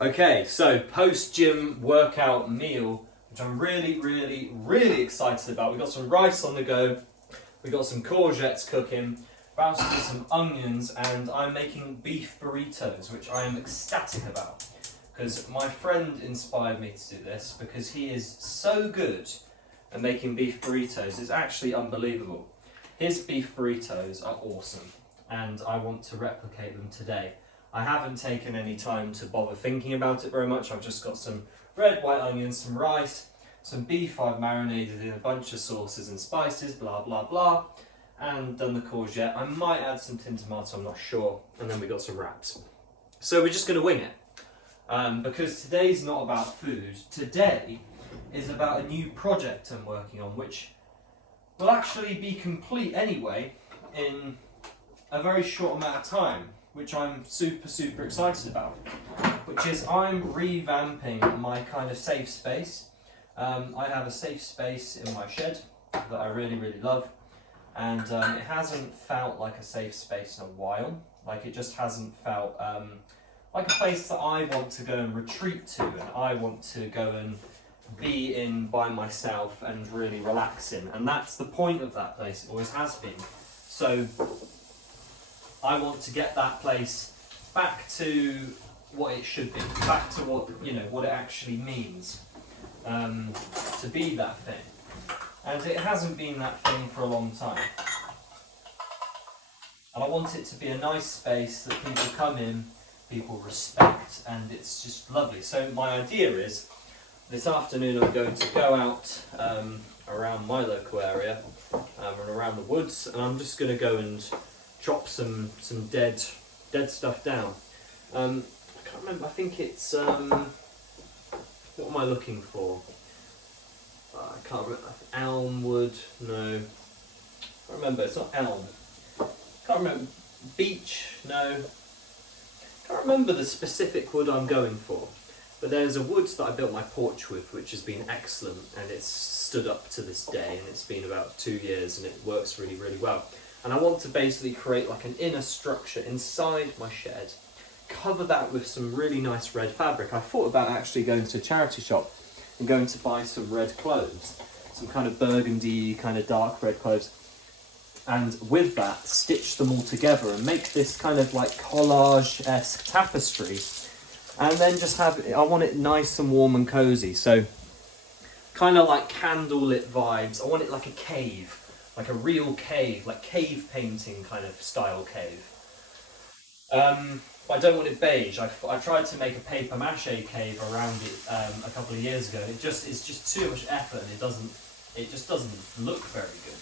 Okay, so post-gym workout meal, which I'm really excited about. We've got some rice on the go, we've got some courgettes cooking, about to do some onions, and I'm making beef burritos, which I am ecstatic about. Because my friend inspired me to do this, because he is so good at making beef burritos. It's actually unbelievable. His beef burritos are awesome, and I want to replicate them today. I haven't taken any time to bother thinking about it very much. I've just got some red, white onions, some rice, some beef I've marinated in a bunch of sauces and spices, blah, blah, blah, and done the courgette. I might add some tin tomato, I'm not sure, and then we got some wraps. So we're just going to wing it, because today's not about food. Today is about a new project I'm working on, which will actually be complete anyway in a very short amount of time, which I'm super excited about, which is I'm revamping my kind of safe space. I have a safe space in my shed that I really love, and it hasn't felt like a safe space in a while. Like, it just hasn't felt like a place that I want to go and retreat to, and I want to go and be in by myself and really relax in, and that's the point of that place. It always has been. So I want to get that place back to what it should be, back to what, you know, what it actually means to be that thing. And it hasn't been that thing for a long time. And I want it to be a nice space that people come in, people respect, and it's just lovely. So my idea is, this afternoon I'm going to go out around my local area and around the woods, and I'm just going to go and chop some dead stuff down. I can't remember. I think it's what am I looking for? I can't remember. Elm wood? No, I can't remember. It's not elm. Can't remember. Beech? No. Can't remember the specific wood I'm going for. But there's a wood that I built my porch with, which has been excellent, and it's stood up to this day, and it's been about 2 years, and it works really well. And I want to basically create like an inner structure inside my shed, cover that with some really nice red fabric. I thought about actually going to a charity shop and going to buy some red clothes, some kind of burgundy, kind of dark red clothes, and with that stitch them all together and make this kind of like collage-esque tapestry, and then just have, I want it nice and warm and cozy, so kind of like candlelit vibes. I want it like a cave. Like a real cave, like cave painting kind of style cave. But I don't want it beige. I tried to make a paper mache cave around it a couple of years ago. It's just too much effort, and it just doesn't look very good.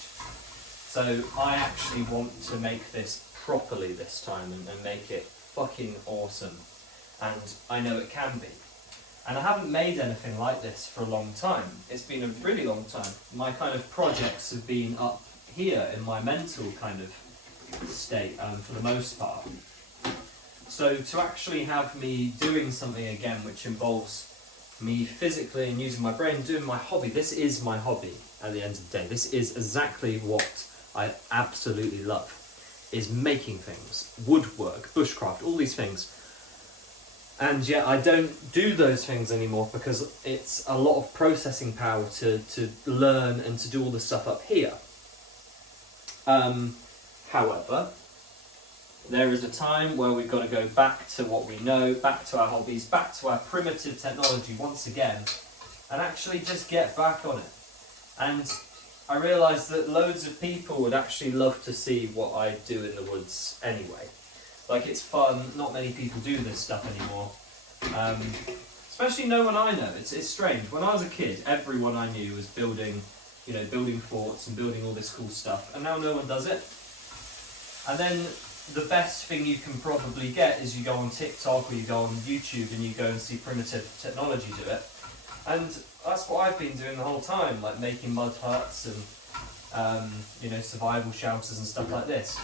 So I actually want to make this properly this time and make it fucking awesome. And I know it can be. And I haven't made anything like this for a long time. It's been a really long time. My kind of projects have been up here in my mental kind of state for the most part. So to actually have me doing something again which involves me physically and using my brain, doing my hobby, this is my hobby at the end of the day. This is exactly what I absolutely love, is making things, woodwork, bushcraft, all these things. And yet I don't do those things anymore because it's a lot of processing power to learn and to do all the stuff up here. However, there is a time where we've got to go back to what we know, back to our hobbies, back to our primitive technology once again, and actually just get back on it. And I realised that loads of people would actually love to see what I do in the woods anyway. Like, it's fun. Not many people do this stuff anymore. Especially no one I know. It's strange. When I was a kid, everyone I knew was building forts and building all this cool stuff, and now no one does it. And then the best thing you can probably get is you go on TikTok or you go on YouTube and you go and see primitive technology do it. And that's what I've been doing the whole time, like making mud huts and survival shelters and stuff like this.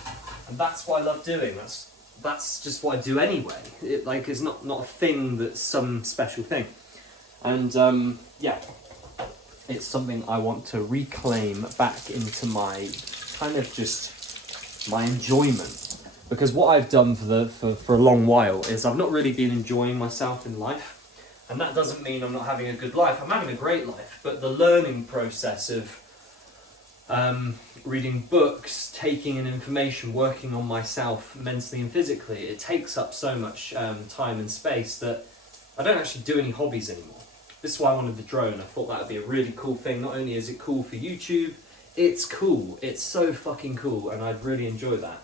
And that's what I love doing. That's just what I do anyway. It's not a thing that's some special thing. And it's something I want to reclaim back into my kind of just my enjoyment. Because what I've done for a long while is I've not really been enjoying myself in life. And that doesn't mean I'm not having a good life. I'm having a great life, but the learning process of reading books, taking in information, working on myself mentally and physically, it takes up so much time and space that I don't actually do any hobbies anymore. This is why I wanted the drone. I thought that would be a really cool thing. Not only is it cool for YouTube, it's cool. It's so fucking cool, and I'd really enjoy that.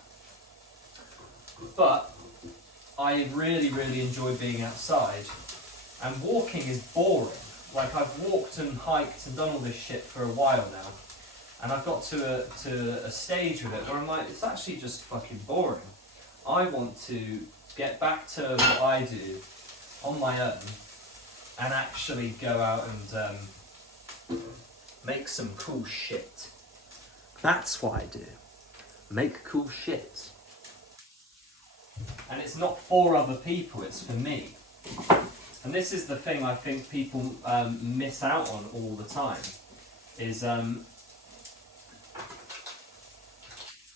But I really, really enjoy being outside. And walking is boring. Like, I've walked and hiked and done all this shit for a while now. And I've got to a stage with it where I'm like, it's actually just fucking boring. I want to get back to what I do on my own and actually go out and make some cool shit. That's what I do. Make cool shit. And it's not for other people, it's for me. And this is the thing I think people miss out on all the time, is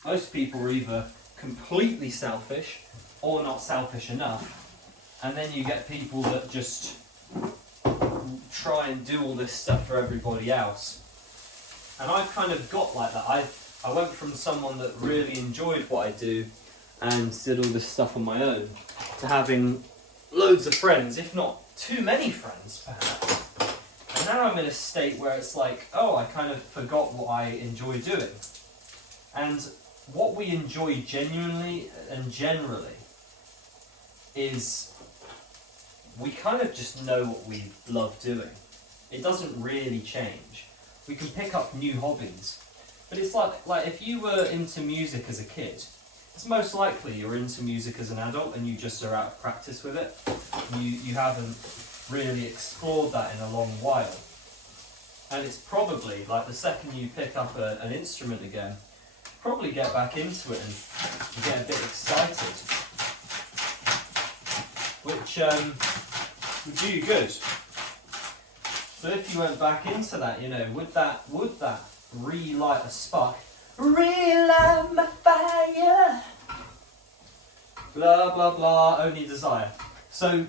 most people are either completely selfish or not selfish enough, and then you get people that just try and do all this stuff for everybody else. And I've kind of got like that. I went from someone that really enjoyed what I do and did all this stuff on my own to having loads of friends, if not too many friends perhaps. And now I'm in a state where it's like, oh, I kind of forgot what I enjoy doing. And what we enjoy genuinely and generally is we kind of just know what we love doing. It doesn't really change. We can pick up new hobbies. But it's like if you were into music as a kid, it's most likely you're into music as an adult and you just are out of practice with it. You haven't really explored that in a long while. And it's probably, like, the second you pick up an instrument again, probably get back into it and get a bit excited. Which would do you good. So if you went back into that, you know, would that relight a spark? Relight my fire. Blah blah blah. Only desire. So,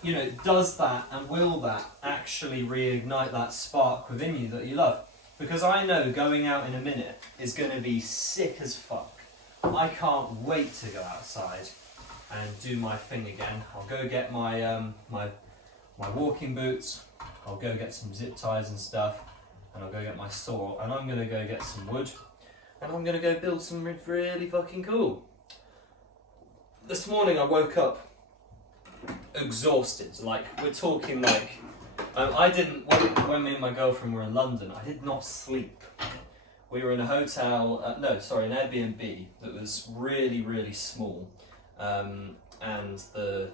you know, does that and will that actually reignite that spark within you that you love? Because I know going out in a minute is going to be sick as fuck. I can't wait to go outside and do my thing again. I'll go get my my walking boots. I'll go get some zip ties and stuff, and I'll go get my saw, and I'm going to go get some wood, and I'm going to go build some really fucking cool. This morning I woke up exhausted, like, we're talking like, I didn't, when me and my girlfriend were in London, I did not sleep. We were in a hotel, an Airbnb that was really, really small, and the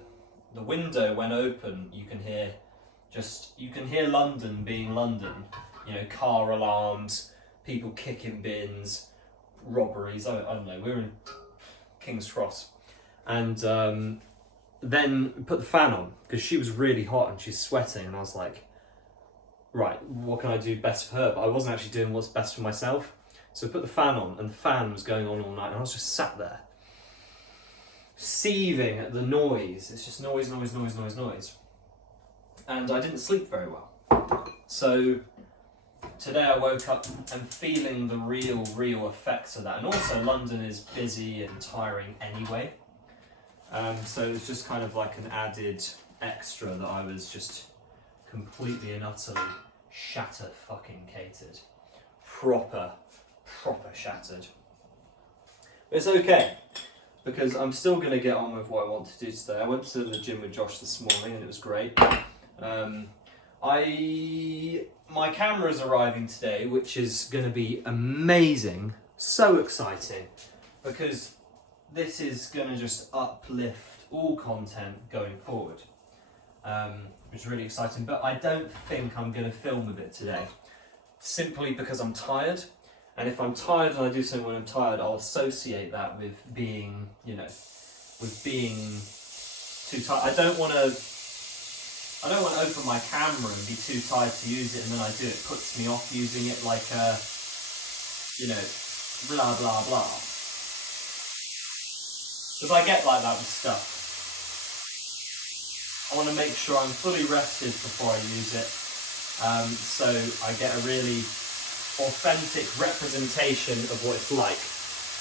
window, when open, you can hear London being London, you know, car alarms, people kicking bins, robberies, I don't know, we were in King's Cross, and then put the fan on, because she was really hot and she's sweating, and I was like, right, what can I do best for her? But I wasn't actually doing what's best for myself. So I put the fan on, and the fan was going on all night, and I was just sat there, seething at the noise. It's just noise, noise, noise, noise, noise. And I didn't sleep very well. So today I woke up and feeling the real effects of that. And also London is busy and tiring anyway. So it was just kind of like an added extra that I was just completely and utterly cated. Proper shattered. But it's okay, because I'm still going to get on with what I want to do today. I went to the gym with Josh this morning and it was great. My camera's arriving today, which is going to be amazing, so exciting, because this is going to just uplift all content going forward, which is really exciting. But I don't think I'm going to film with it today, simply because I'm tired. And if I'm tired and I do something when I'm tired, I'll associate that with being, you know, with being too tired. I don't want to open my camera and be too tired to use it, and then I do it. It puts me off using it, like, you know, blah, blah, blah. Because I get like that with stuff. I want to make sure I'm fully rested before I use it, so I get a really authentic representation of what it's like.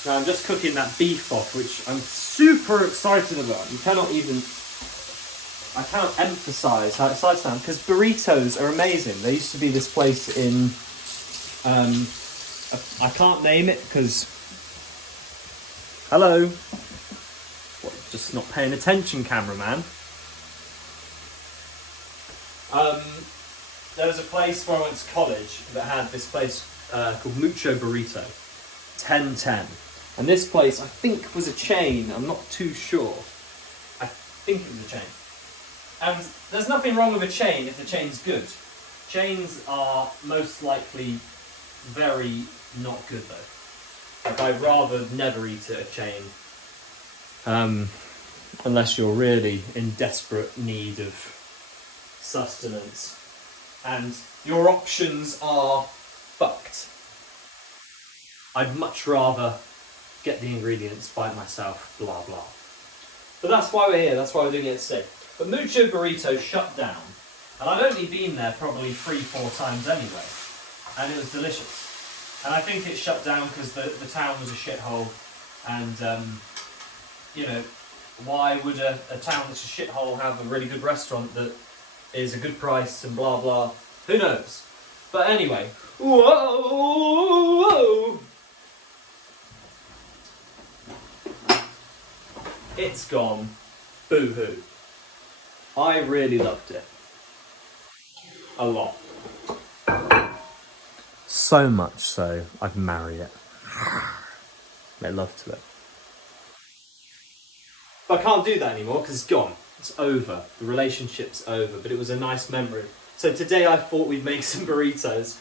Now I'm just cooking that beef off, which I'm super excited about. I cannot emphasize how excited I am, because burritos are amazing. There used to be this place in, I can't name it because, hello, what, just not paying attention, cameraman. There was a place where I went to college that had this place called Mucho Burrito, 1010. And this place, I think, was a chain. I'm not too sure. I think it was a chain. And there's nothing wrong with a chain if the chain's good. Chains are most likely very not good, though. Like, I'd rather never eat at a chain. Unless you're really in desperate need of sustenance. And your options are fucked. I'd much rather get the ingredients by myself, blah blah. But that's why we're here, that's why we're doing it today. But Mucho Burrito shut down, and I'd only been there probably 3-4 times anyway, and it was delicious. And I think it shut down because the town was a shithole, and you know, why would a town that's a shithole have a really good restaurant that is a good price and blah blah? Who knows? But anyway, whoa! It's gone. Boo-hoo. I really loved it. A lot. So much so, I'd marry it. Make love to it. But I can't do that anymore because it's gone. It's over. The relationship's over, but it was a nice memory. So today I thought we'd make some burritos.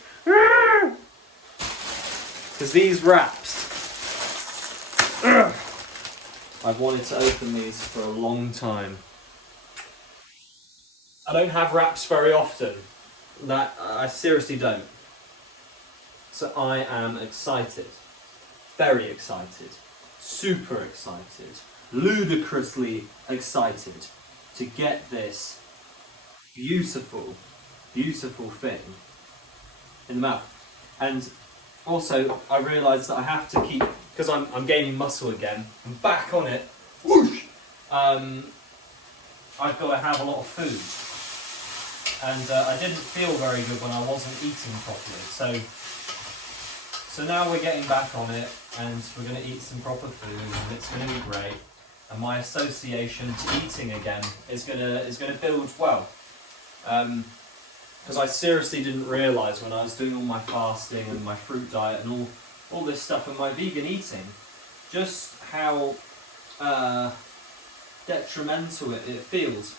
Because these wraps... I've wanted to open these for a long time. I don't have wraps very often. I seriously don't. So I am excited. Very excited. Super excited. Ludicrously excited to get this beautiful, beautiful thing in the mouth. And also, I realised that I have to keep, because I'm gaining muscle again, I'm back on it, whoosh! I've got to have a lot of food. And I didn't feel very good when I wasn't eating properly. So now we're getting back on it, and we're going to eat some proper food, and it's going to be great. And my association to eating again is going to build well. Because I seriously didn't realise when I was doing all my fasting and my fruit diet and all this stuff and my vegan eating, just how detrimental it feels.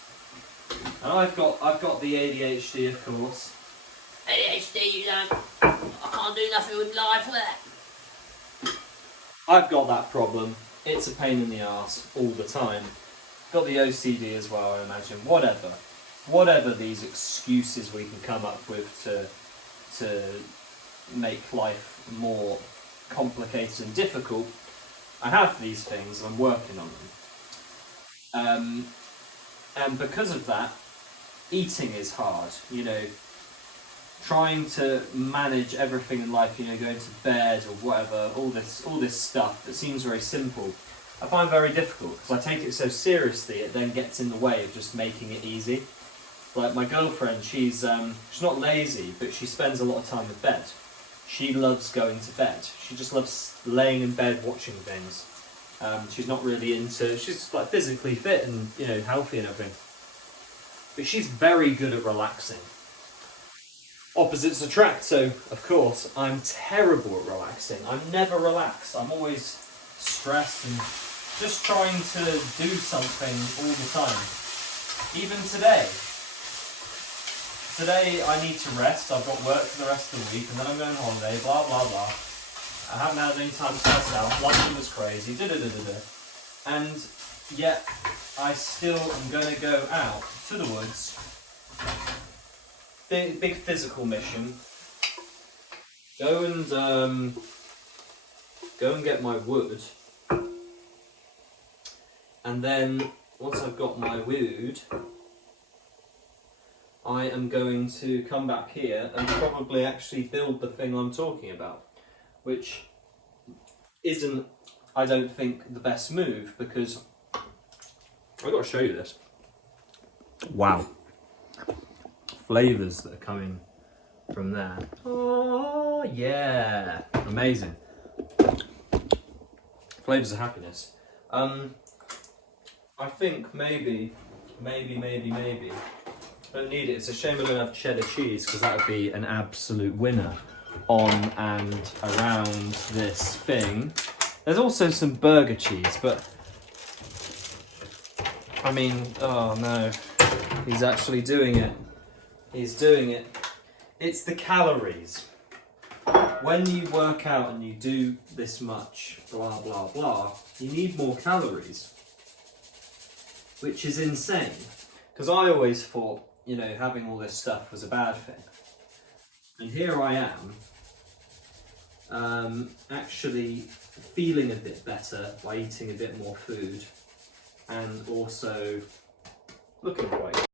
And I've got the ADHD, of course. ADHD, you don't. I can't do nothing with life for that. I've got that problem. It's a pain in the arse all the time. Got the OCD as well, I imagine. Whatever these excuses we can come up with to make life more complicated and difficult, I have these things and I'm working on them. And because of that, eating is hard. You know, trying to manage everything in life. You know, going to bed or whatever. All this stuff that seems very simple, I find very difficult because I take it so seriously. It then gets in the way of just making it easy. Like my girlfriend, she's not lazy, but she spends a lot of time in bed. She loves going to bed. She just loves laying in bed watching things. She's not really into. She's like physically fit and healthy and everything, but she's very good at relaxing. Opposites attract. So of course I'm terrible at relaxing. I'm never relaxed. I'm always stressed and just trying to do something all the time. Even today. Today I need to rest. I've got work for the rest of the week, and then I'm going on holiday. Blah blah blah. I haven't had any time to myself. London was crazy. And yet I still am going to go out to the woods. Big physical mission. Go and get my wood. And then once I've got my food, I am going to come back here and probably actually build the thing I'm talking about, which isn't, I don't think, the best move, because I've got to show you this. Wow. Flavours that are coming from there. Oh yeah, amazing. Flavours of happiness. I think maybe. Don't need it. It's a shame I don't have cheddar cheese, because that would be an absolute winner on and around this thing. There's also some burger cheese, but I mean, oh no, he's actually doing it. He's doing it. It's the calories. When you work out and you do this much, blah, blah, blah, you need more calories, which is insane. Because I always thought, you know, having all this stuff was a bad thing. And here I am, actually feeling a bit better by eating a bit more food, and also looking quite